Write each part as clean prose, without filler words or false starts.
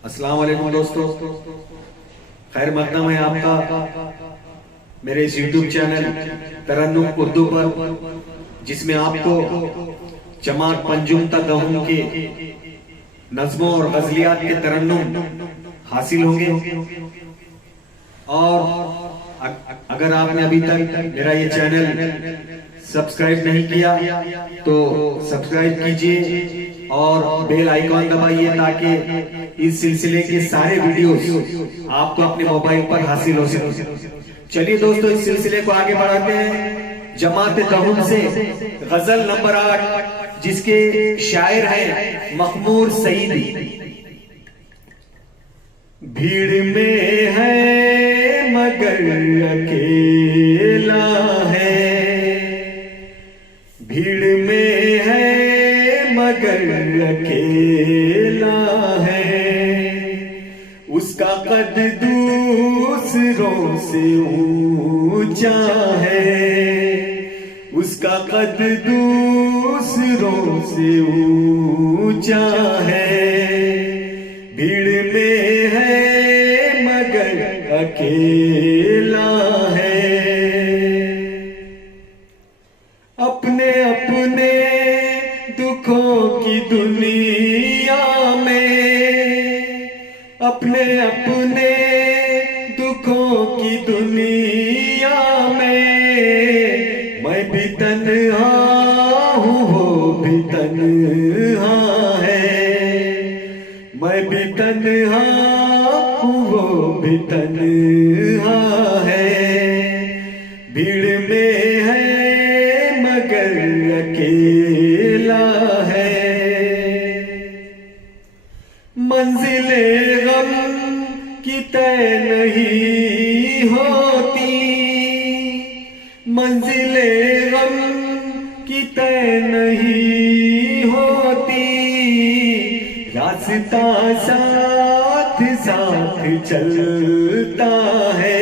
अस्सलाम वालेकुम दोस्तों, खैर मकदम है आपका मेरे इस यूट्यूब चैनल तरन्नुम उर्दू पर, जिसमें आपको जमात पंजुम तदहुम के नज़्मों और गज़लियात के तरन्नुम हासिल होंगे। और अगर आपने अभी तक मेरा ये चैनल सब्सक्राइब नहीं किया तो सब्सक्राइब कीजिए और बेल आइकॉन दबाइए ताकि इस सिलसिले के सारे वीडियोस आपको अपने मोबाइल पर हासिल हो सके। चलिए दोस्तों, इस सिलसिले को आगे बढ़ाते हैं जमात तहुम से गजल नंबर 8, जिसके शायर हैं मखमूर सईदी। भीड़ में है मगर अकेला है, भीड़ में है मगर अकेला है, उसका कद दूसरों से ऊंचा है, उसका कद दूसरों से ऊंचा है, भीड़ में है मगर अकेला है। अपने अपने दुखों की दुनिया में, अपने अपने दुखों की दुनिया में, मैं भी तन्हा हूँ वो भी तन्हा है, मैं भी तन्हा हूँ वो भी तन्हा है, भीड़ में है मगर अकेला है। मंजिले गम की तय नहीं होती, मंजिले गम की तय नहीं होती, रास्ता साथ साथ चलता है,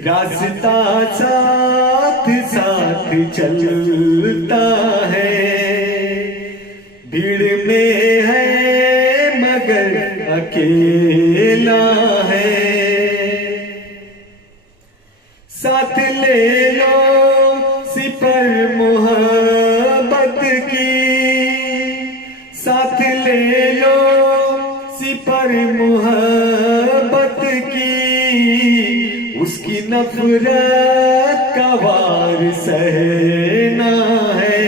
रास्ता साथ साथ चलता है, भीड़ में है मगर अकेला है। साथ ले लो सिपर मोहब्बत की, साथ ले लो सिपर मोहब्बत की, उसकी नफरत का वार सहना है,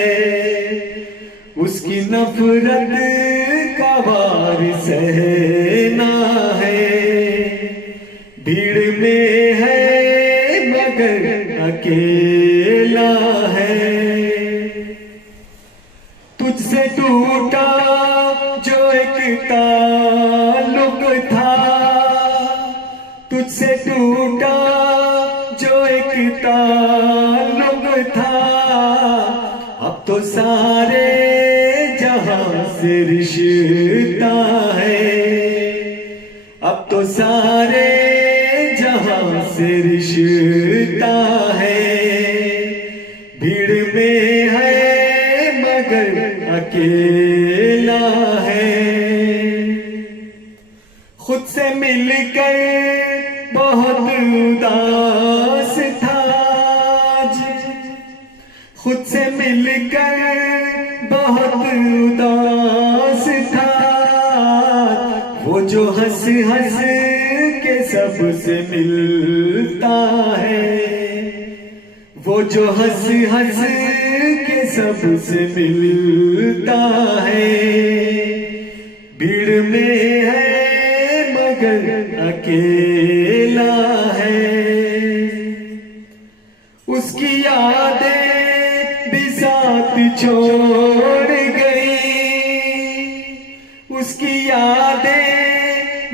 उसकी नफरत का वार सहना है, भीड़ में है मगर अकेला है। तुझसे टूटा जो एक ताल्लुक था, तुझसे टूटा जो एक ताल्लुक था, अब तो सारे जहां से रिश्ता है, अब तो सारे जहां से रिश्ता है, भीड़ में है मगर अकेला है। खुद से मिलकर बहुत उदास था आज, खुद से मिलकर बहुत उदास था, वो जो हंस हंस के सबसे मिलता है, वो जो हंस हंस के सबसे मिलता है, भीड़ में है मगर अकेला है। उसकी यादें भी साथ छोड़ गई, उसकी यादें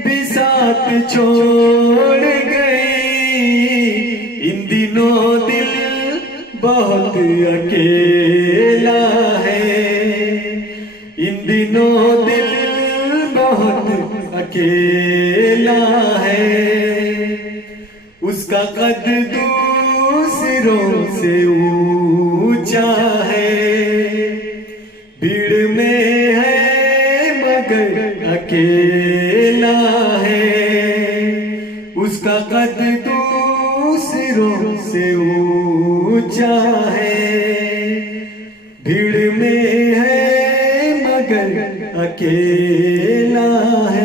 भी साथ छोड़ गई, इन दिनों दिल बहुत अकेला है, इन दिनों दिल बहुत अकेला है, उसका कद दूसरों से ऊंचा है, भीड़ में है मगर अकेला है, उसका कद दूसरों से ऊंचा है, भीड़ में है मगर अकेला है।